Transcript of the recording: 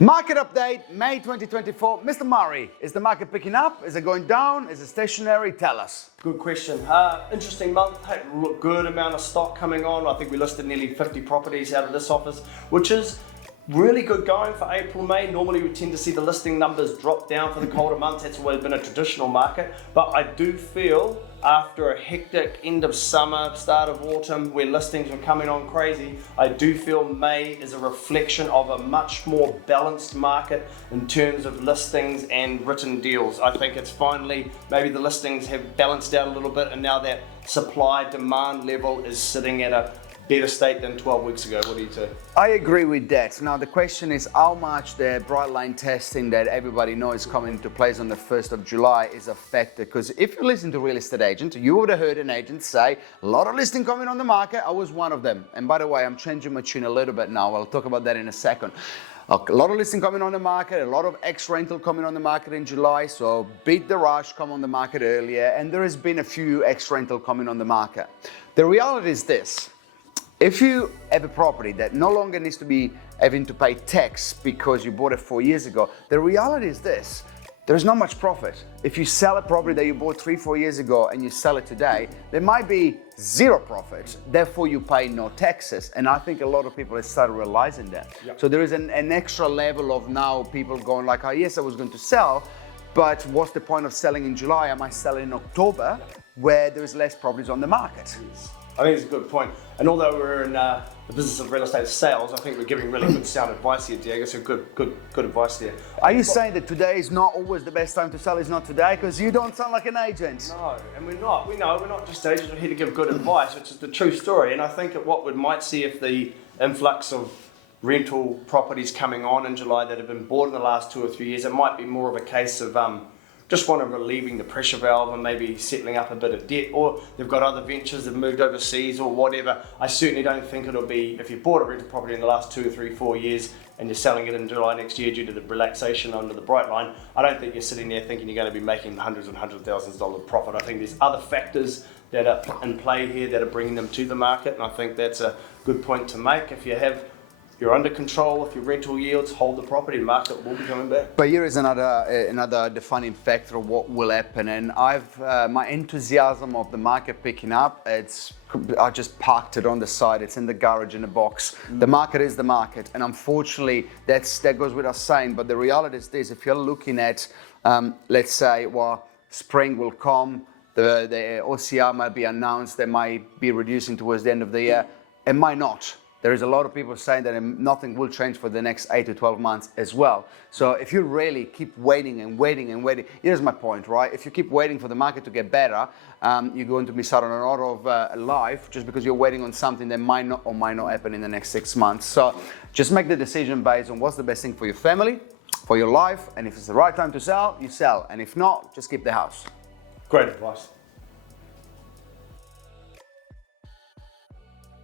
Market update, May 2024. Mr. Murray, is the market picking up? Is it going down? Is it stationary? Tell us. Good question. Interesting month. Had a good amount of stock coming on. I think we listed nearly 50 properties out of this office, which is really good going for April, May. Normally we tend to see the listing numbers drop down for the colder months. That's always been a traditional market. But I do feel after a hectic end of summer, start of autumn, where listings were coming on crazy, I do feel May is a reflection of a much more balanced market in terms of listings and written deals. I think it's finally, maybe the listings have balanced out a little bit, and now that supply demand level is sitting at a better state than 12 weeks ago. What do you say? I agree with that. Now the question is how much the Brightline testing that everybody knows is coming into place on the 1st of July is affected. Because if you listen to real estate agents, you would have heard an agent say, a lot of listing coming on the market. I was one of them. And by the way, I'm changing my tune a little bit now. I'll talk about that in a second. A lot of listing coming on the market, a lot of ex-rental coming on the market in July, so beat the rush, come on the market earlier, and there has been a few ex-rental coming on the market. The reality is this. If you have a property that no longer needs to be having to pay tax because you bought it 4 years ago, the reality is this, there's not much profit. If you sell a property that you bought 3-4 years ago and you sell it today, there might be zero profit, therefore you pay no taxes. And I think a lot of people have started realizing that. Yep. So there is an extra level of now people going like, oh yes, I was going to sell, but what's the point of selling in July? I might sell in October, where there is less properties on the market. Yes. I think it's a good point. And although we're in the business of real estate sales, I think we're giving really good sound advice here, Diego. So good advice there. Are you saying that today is not always the best time to sell? Is not today? Because you don't sound like an agent. No, and we're not. We know we're not just agents. We're here to give good advice, which is the true story. And I think that what we might see if the influx of rental properties coming on in July that have been bought in the last 2 or 3 years, it might be more of a case of just want to relieving the pressure valve and maybe settling up a bit of debt, or they've got other ventures, they've moved overseas or whatever. I certainly don't think it'll be, if you bought a rental property in the last 2 or 3, 4 years and you're selling it in July next year due to the relaxation under the Brightline, I don't think you're sitting there thinking you're going to be making hundreds and hundreds of thousands of dollars profit. I think there's other factors that are in play here that are bringing them to the market, and I think that's a good point to make. If you're under control, if your rental yields hold the property, the market will be coming back. But here is another defining factor of what will happen, and my enthusiasm of the market picking up, I just parked it on the side. It's in the garage in a box. The market is the market, and unfortunately, that goes without saying. But the reality is this: if you're looking at, let's say, well, spring will come, the OCR might be announced, they might be reducing towards the end of the year. It might not. There is a lot of people saying that nothing will change for the next 8 to 12 months as well. So if you really keep waiting and waiting and waiting, here's my point, right? If you keep waiting for the market to get better, you're going to miss out on a lot of life just because you're waiting on something that might not or might not happen in the next 6 months. So just make the decision based on what's the best thing for your family, for your life, and if it's the right time to sell, you sell. And if not, just keep the house. Great advice.